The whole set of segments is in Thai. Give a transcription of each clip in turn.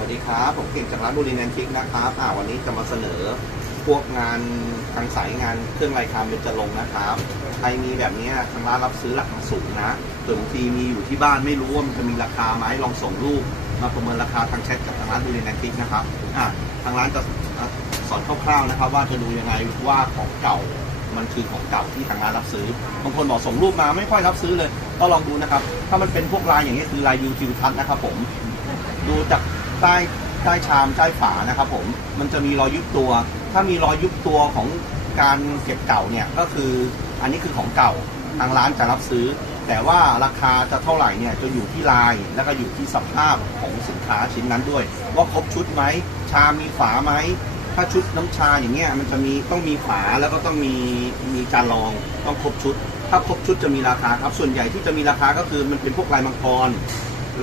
สวัสดีครับ ผมเก่งจากร้านบุรีแนนทิกนะครับอ่าวันนี้จะมาเสนอพวกงานทางสายงานเครื่องรายการเบญจรงนะครับใครมีแบบนี้ทางร้านรับซื้อหลักสูงนะเผื่อบางทีมีอยู่ที่บ้านไม่รู้ว่ามันจะมีราคาไหมลองส่งรูปมาประเมินราคาทางแชทกับทางร้านบุรีแนนทิกนะครับอ่าทางร้านจะสอนคร่าวๆนะครับ ว่าจะดูยังไงว่าของเก่ามันคือของเก่าที่ทางร้านรับซื้อบางคนบอกส่งรูปมาไม่ค่อยรับซื้อเลย ก็ลองดูนะครับ ถ้ามันเป็นพวกลายอย่างนี้คือลายยูทิวทัศน์นะครับผมดูจาก ใต้ใต้ชามใต้ฝานะครับผมมันจะมีรอยยุบตัว ถ้ามีรอยยุบตัวของการเก็บเก่าเนี่ยก็คืออันนี้คือของเก่าทางร้านจะรับซื้อ แต่ว่าราคาจะเท่าไหร่เนี่ยจะอยู่ที่ลายแล้วก็อยู่ที่สภาพของสินค้าชิ้นนั้นด้วย ว่าครบชุดไหมชามมีฝาไหมถ้าชุดน้ำชาอย่างเงี้ยมันจะมีต้องมีฝาแล้วก็ต้องมีมีจานรองต้องครบชุด ถ้าครบชุดจะมีราคาครับส่วนใหญ่ที่จะมีราคาก็คือมันเป็นพวกลายมังกร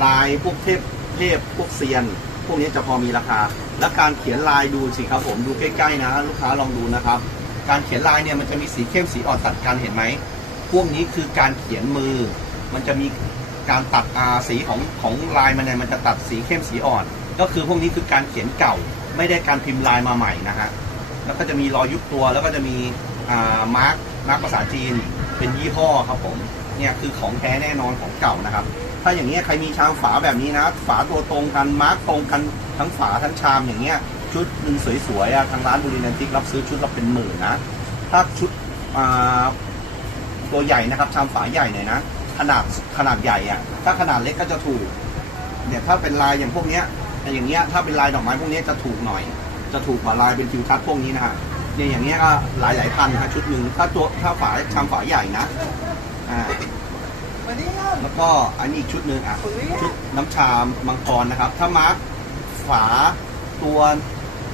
ลายพวกเทพ เทพพวกเซียน พวกนี้จะพอมีราคา และการเขียนลายดูสิครับผมดูใกล้ๆนะ ลูกค้าลองดูนะครับ การเขียนลายเนี่ยมันจะมีสีเข้มสีอ่อนตัดกันเห็นไหมพวกนี้คือการเขียนมือ มันจะมีการตัดอาสีของของลายมันเนี่ยมันจะตัดสีเข้มสีอ่อน ก็คือพวกนี้คือการเขียนเก่า ไม่ได้การพิมพ์ลายมาใหม่นะฮะแล้วก็จะมีรอยยุบตัวแล้วก็จะมีมาร์กมาร์กภาษาจีน เป็นยี่ห้อครับผมเนี่ยคือของแท้แน่นอนของเก่านะครับ ถ้าอย่างเงี้ยใครมีชามฝาแบบนี้นะ ฝาตัวตรงกันมาร์กตรงกันทั้งฝาทั้งชามอย่างเงี้ยชุดหนึ่งสวยๆทางร้านบุรีนันทิกรับซื้อชุดละเป็นหมื่นนะถ้าชุดตัวใหญ่นะครับชามฝาใหญ่หน่อยนะขนาดขนาดใหญ่อะถ้าขนาดเล็กก็จะถูกเนี่ยถ้าเป็นลายอย่างพวกเนี้ยแต่อย่างเงี้ยถ้าเป็นลายดอกไม้พวกเนี้ยจะถูกหน่อย จะถูกกว่าลายเป็นทิวทัศน์พวกนี้นะฮะเนี่ยอย่างเงี้ยก็หลายหลายพันนะชุดหนึ่งถ้าตัวถ้าฝาชามฝาใหญ่นะอ่า แล้วก็อันนี้อีกชุดหนึ่งอะอุ๊ยชุดน้ำชามังกรนะครับ ถ้ามาร์คฝาตัว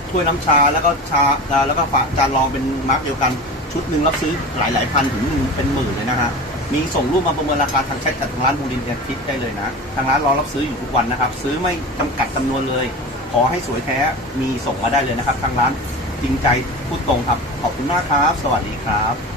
ถ้วยน้ำชาแล้วก็ชาแล้วก็ฝาจานรองเป็นมาร์คเดียวกันชุดหนึ่งรับซื้อหลายหลายๆพันถึงเป็นหมื่นเลยนะฮะมีส่งรูปมาประเมินราคาทางแชทกับทางร้านบูรินเดียทิปได้เลยนะ ทางร้านรอรับซื้ออยู่ทุกวันนะครับ ซื้อไม่จำกัดจำนวนเลย ขอให้สวยแท้มีส่งมาได้เลยนะครับ ทางร้านจริงใจพูดตรงครับ ขอบคุณมากครับ สวัสดีครับ